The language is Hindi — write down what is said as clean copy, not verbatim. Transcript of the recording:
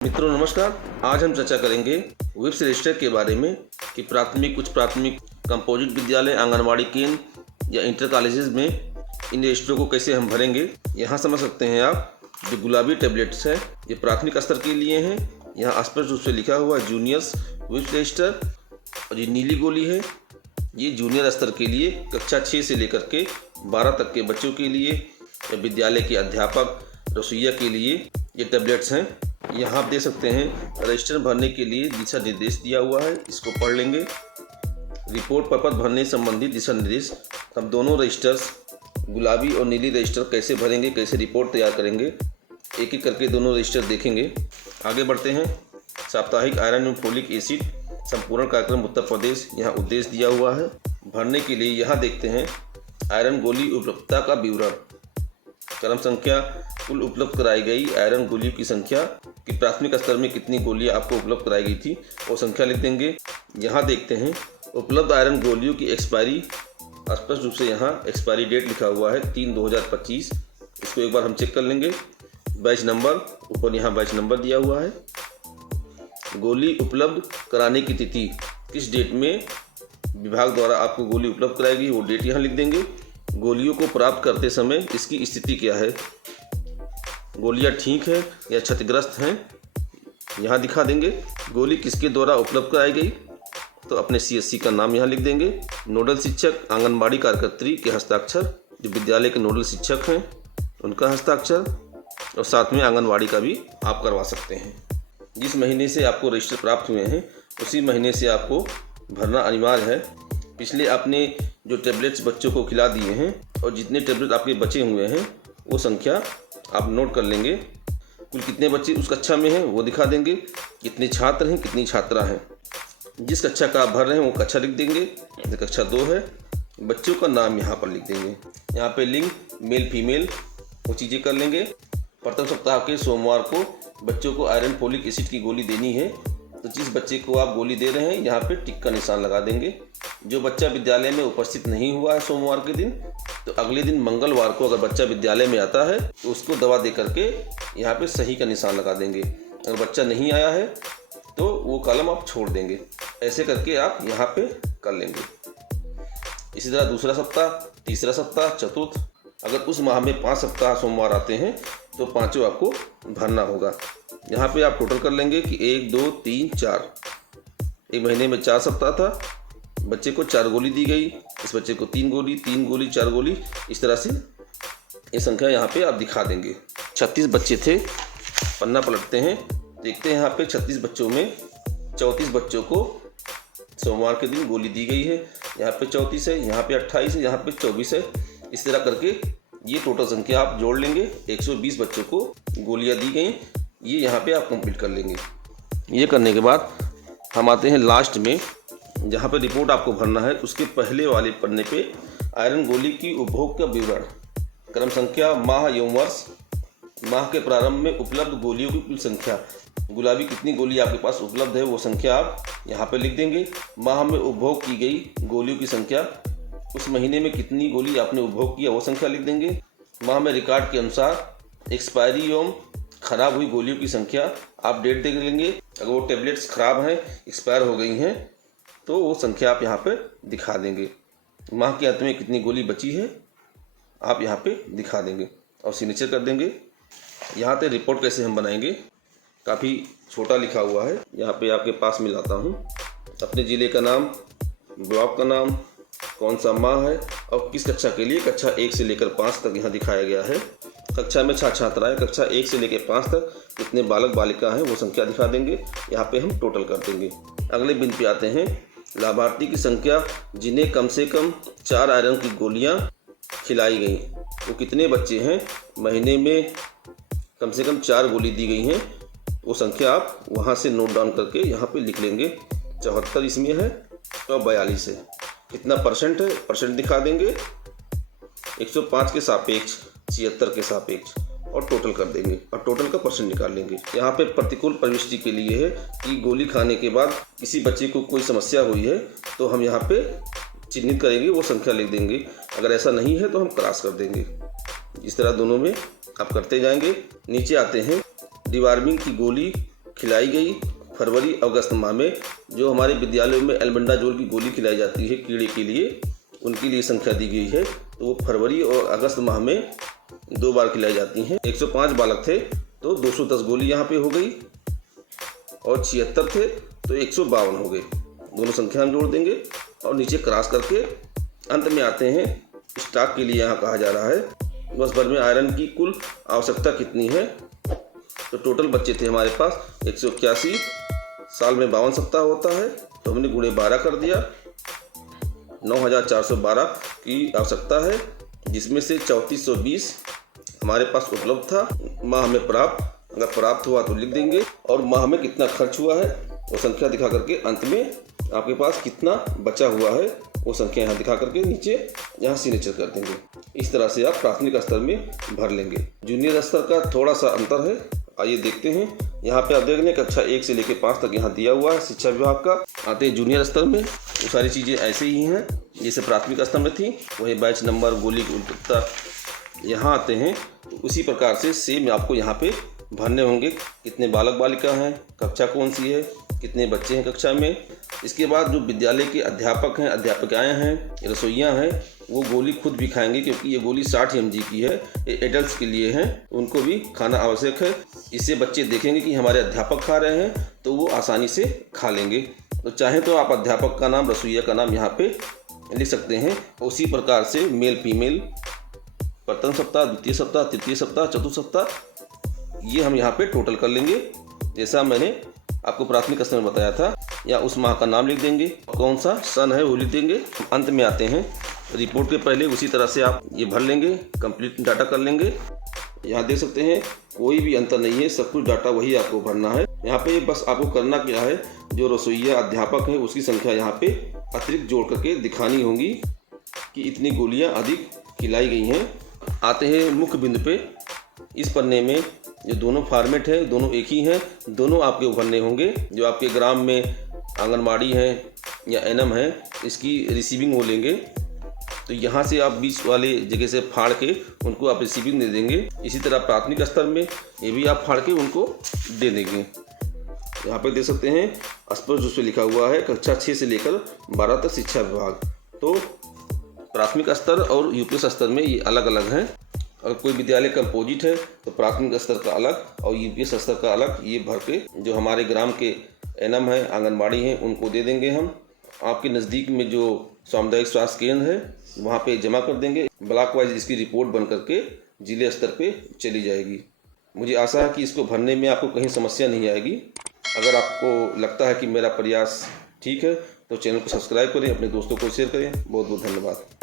मित्रों नमस्कार। आज हम चर्चा करेंगे विप्स रजिस्टर के बारे में कि उच्च प्राथमिक कंपोजिट विद्यालय, आंगनवाड़ी केंद्र या इंटर कॉलेजेस में इन रजिस्टरों को कैसे हम भरेंगे। यहाँ समझ सकते हैं आप, जो गुलाबी टैबलेट्स हैं ये प्राथमिक स्तर के लिए हैं। यहाँ स्पष्ट रूप से लिखा हुआ है जूनियर्स विप्स रजिस्टर, और ये नीली गोली है ये जूनियर स्तर के लिए, कक्षा 6 से लेकर के 12 तक के बच्चों के लिए या विद्यालय के अध्यापक, रसोइया के लिए ये टैबलेट्स हैं। यहाँ आप देख सकते हैं रजिस्टर भरने के लिए दिशा निर्देश दिया हुआ है, इसको पढ़ लेंगे। रिपोर्ट प्रपत्र भरने संबंधी दिशा निर्देश। अब दोनों रजिस्टर्स गुलाबी और नीली रजिस्टर कैसे भरेंगे, कैसे रिपोर्ट तैयार करेंगे, एक एक करके दोनों रजिस्टर देखेंगे। आगे बढ़ते हैं। साप्ताहिक आयरन एवं फोलिक एसिड संपूर्ण कार्यक्रम उत्तर प्रदेश, यहाँ उद्देश्य दिया हुआ है। भरने के लिए यहाँ देखते हैं आयरन गोली उपलब्धता का विवरण, क्रम संख्या, कुल उपलब्ध कराई गई आयरन गोलियों की संख्या, कि प्राथमिक स्तर में कितनी गोलियां आपको उपलब्ध कराई गई थी वो संख्या लिख देंगे। यहाँ देखते हैं उपलब्ध आयरन गोलियों की एक्सपायरी, स्पष्ट रूप से यहाँ एक्सपायरी डेट लिखा हुआ है 3/2025। इसको एक बार हम चेक कर लेंगे। बैच नंबर, ऊपर यहाँ बैच नंबर दिया हुआ है। गोली उपलब्ध कराने की तिथि, किस डेट में विभाग द्वारा आपको गोली उपलब्ध कराएगी वो डेट यहाँ लिख देंगे। गोलियों को प्राप्त करते समय इसकी स्थिति क्या है, गोलियां ठीक है या क्षतिग्रस्त हैं, यहाँ दिखा देंगे। गोली किसके द्वारा उपलब्ध कराई गई, तो अपने CSC का नाम यहाँ लिख देंगे। नोडल शिक्षक, आंगनबाड़ी कार्यकर्त्री के हस्ताक्षर, जो विद्यालय के नोडल शिक्षक हैं उनका हस्ताक्षर, और साथ में आंगनबाड़ी का भी आप करवा सकते हैं। जिस महीने से आपको रजिस्टर प्राप्त हुए हैं उसी महीने से आपको भरना अनिवार्य है। पिछले आपने जो टैबलेट्स बच्चों को खिला दिए हैं और जितने टैबलेट आपके बचे हुए हैं वो संख्या आप नोट कर लेंगे। कुल कितने बच्चे उस कक्षा में हैं वो दिखा देंगे, कितने छात्र हैं, कितनी छात्रा हैं। जिस कक्षा का आप भर रहे हैं वो कक्षा लिख देंगे। कक्षा 2 है, बच्चों का नाम यहाँ पर लिख देंगे। यहाँ पे लिंग मेल फीमेल वो चीज़ें कर लेंगे। प्रथम सप्ताह के सोमवार को बच्चों को आयरन फोलिक एसिड की गोली देनी है, तो जिस बच्चे को आप गोली दे रहे हैं यहाँ पे टिक का निशान लगा देंगे। जो बच्चा विद्यालय में उपस्थित नहीं हुआ है सोमवार के दिन, तो अगले दिन मंगलवार को अगर बच्चा विद्यालय में आता है तो उसको दवा दे करके यहाँ पे सही का निशान लगा देंगे। अगर बच्चा नहीं आया है तो वो कॉलम आप छोड़ देंगे। ऐसे करके आप यहाँ पे कर लेंगे। इसी तरह दूसरा सप्ताह, तीसरा सप्ताह, चतुर्थ, अगर उस माह में 5 सप्ताह सोमवार आते हैं तो 5 आपको भरना होगा। यहाँ पे आप टोटल कर लेंगे कि 1 2 3 4, एक महीने में 4 सप्ताह था, बच्चे को 4 गोली दी गई, इस बच्चे को 3 गोली 4 गोली, इस तरह से ये संख्या यहाँ पे आप दिखा देंगे। 36 बच्चे थे। पन्ना पलटते हैं, देखते हैं यहाँ पे 36 बच्चों में 34 बच्चों को सोमवार के दिन गोली दी गई है। यहाँ पे 34 है, यहाँ पे 28 है, यहाँ पे 24 है। इस तरह करके ये टोटल संख्या आप जोड़ लेंगे। 120 बच्चों को गोलियाँ दी गई, ये यहाँ पे आप कंप्लीट कर लेंगे। ये करने के बाद हम आते हैं लास्ट में, जहाँ पे रिपोर्ट आपको भरना है। उसके पहले वाले पन्ने पे आयरन गोली की उपभोग का विवरण, क्रम संख्या, माह एवं वर्ष, माह के प्रारंभ में उपलब्ध गोलियों की कुल संख्या, गुलाबी कितनी गोली आपके पास उपलब्ध है वो संख्या आप यहाँ पे लिख देंगे। माह में उपभोग की गई गोलियों की संख्या, उस महीने में कितनी गोली आपने उपभोग किया वो संख्या लिख देंगे। माह में रिकॉर्ड के अनुसार एक्सपायरी एवं खराब हुई गोलियों की संख्या आप डेट देख लेंगे। अगर वो टैबलेट्स खराब हैं, एक्सपायर हो गई हैं, तो वो संख्या आप यहाँ पे दिखा देंगे। माह के अंत में कितनी गोली बची है आप यहाँ पे दिखा देंगे और सिग्नेचर कर देंगे। यहाँ पे रिपोर्ट कैसे हम बनाएंगे, काफ़ी छोटा लिखा हुआ है, यहाँ पे आपके पास में लाता हूँ। अपने ज़िले का नाम, ब्लॉक का नाम, कौन सा माह है और किस कक्षा के लिए, कक्षा 1 से लेकर 5 तक यहाँ दिखाया गया है। कक्षा में छात्राएँ, कक्षा 1 से लेकर 5 तक कितने बालक बालिका हैं वो संख्या दिखा देंगे। यहाँ पे हम टोटल कर देंगे। अगले बिंदु पे आते हैं, लाभार्थी की संख्या जिन्हें कम से कम 4 आयरन की गोलियां खिलाई गई, वो कितने बच्चे हैं। महीने में कम से कम 4 गोली दी गई हैं, वो संख्या आप वहां से नोट डाउन करके यहाँ पे लिख लेंगे। 74 इसमें है और 42 है। कितना परसेंट है, परसेंट दिखा देंगे। 105 के सापेक्ष, 76 के सापेक्ष, और टोटल कर देंगे और टोटल का परसेंट निकाल लेंगे। यहाँ पे प्रतिकूल प्रविष्टि के लिए है कि गोली खाने के बाद किसी बच्चे को कोई समस्या हुई है तो हम यहाँ पे चिन्हित करेंगे, वो संख्या लिख देंगे। अगर ऐसा नहीं है तो हम क्रॉस कर देंगे। इस तरह दोनों में आप करते जाएंगे। नीचे आते हैं, डिवार्मिंग की गोली खिलाई गई फरवरी अगस्त माह में। जो हमारे विद्यालयों में एल्बेंडाजोल की गोली खिलाई जाती है कीड़े के लिए, उनके लिए संख्या दी गई है। तो वो फरवरी और अगस्त माह में 2 बार खिलाई जाती हैं। 105 बालक थे तो 210 गोली यहाँ पे हो गई, और 76 थे तो 152 हो गए। दोनों संख्या हम जोड़ देंगे और नीचे क्रॉस करके अंत में आते हैं स्टॉक के लिए। यहाँ कहा जा रहा है वर्ष भर में आयरन की कुल आवश्यकता कितनी है। तो टोटल बच्चे थे हमारे पास 181, साल में 52 सप्ताह होता है, तो हमने गुणे 12 कर दिया। 9412 की आवश्यकता है, जिसमें से 3420 हमारे पास उपलब्ध था। माह में प्राप्त, अगर प्राप्त हुआ तो लिख देंगे, और माह में कितना खर्च हुआ है वो संख्या दिखा करके अंत में आपके पास कितना बचा हुआ है वो संख्या यहाँ दिखा करके नीचे यहाँ सिग्नेचर कर देंगे। इस तरह से आप प्राथमिक स्तर में भर लेंगे। जूनियर स्तर का थोड़ा सा अंतर है, आइए देखते हैं। यहाँ पे आप देख लें कक्षा 1 से लेकर 5 तक यहाँ दिया हुआ है शिक्षा विभाग का। आते हैं जूनियर स्तर में, वो सारी चीज़ें ऐसे ही हैं जैसे प्राथमिक स्तर में थी। वही बैच नंबर, गोली की उपलब्धता यहाँ आते हैं। तो उसी प्रकार से सेम आपको यहाँ पे भरने होंगे। कितने बालक बालिका हैं, कक्षा कौन सी है, कितने बच्चे हैं कक्षा में। इसके बाद जो विद्यालय के अध्यापक हैं, अध्यापिकाएँ हैं, रसोइयाँ हैं, वो गोली खुद भी खाएंगे, क्योंकि ये गोली 60 mg की है, ये एडल्ट के लिए हैं, उनको भी खाना आवश्यक है। इससे बच्चे देखेंगे कि हमारे अध्यापक खा रहे हैं तो वो आसानी से खा लेंगे। तो चाहे तो आप अध्यापक का नाम, रसोइया का नाम यहाँ पे लिख सकते हैं। उसी प्रकार से मेल फीमेल, प्रथम सप्ताह, द्वितीय सप्ताह, तृतीय सप्ताह, चतुर्थ सप्ताह, ये हम यहाँ पे टोटल कर लेंगे जैसा मैंने आपको प्राथमिक स्तर में बताया था। या उस माह का नाम लिख देंगे, कौन सा सन है वो लिख देंगे। अंत में आते हैं रिपोर्ट के पहले उसी तरह से आप ये भर लेंगे, कंप्लीट डाटा कर लेंगे। यहाँ देख सकते हैं कोई भी अंतर नहीं है, सब कुछ डाटा वही आपको भरना है। यहाँ पे बस आपको करना क्या है, जो रसोइया अध्यापक है उसकी संख्या यहाँ पे अतिरिक्त जोड़ करके दिखानी होगी कि इतनी गोलियाँ अधिक खिलाई गई हैं। आते हैं मुख्य बिंदु पे। इस पन्ने में जो दोनों फॉर्मेट है दोनों एक ही हैं, दोनों आपके भरने होंगे। जो आपके ग्राम में आंगनबाड़ी है या एनएम है, इसकी रिसीविंग वो लेंगे। तो यहाँ से आप बीच वाले जगह से फाड़ के उनको आप रिसीविंग दे देंगे। इसी तरह प्राथमिक स्तर में ये भी आप फाड़ के उनको दे देंगे। यहाँ पे देख सकते हैं स्पष्ट रूप से लिखा हुआ है कक्षा 6 से लेकर 12 तक शिक्षा विभाग। तो प्राथमिक स्तर और यूपीएस स्तर में ये अलग अलग हैं। अगर कोई विद्यालय कंपोजिट है तो प्राथमिक स्तर का अलग और यूपीएस स्तर का अलग। ये भर के जो हमारे ग्राम के एनएम है, आंगनबाड़ी हैं, उनको दे देंगे हम। आपके नज़दीक में जो सामुदायिक स्वास्थ्य केंद्र है वहाँ पे जमा कर देंगे। ब्लॉक वाइज इसकी रिपोर्ट बन करके जिले स्तर पे चली जाएगी। मुझे आशा है कि इसको भरने में आपको कहीं समस्या नहीं आएगी। अगर आपको लगता है कि मेरा प्रयास ठीक है तो चैनल को सब्सक्राइब करें, अपने दोस्तों को शेयर करें। बहुत बहुत धन्यवाद।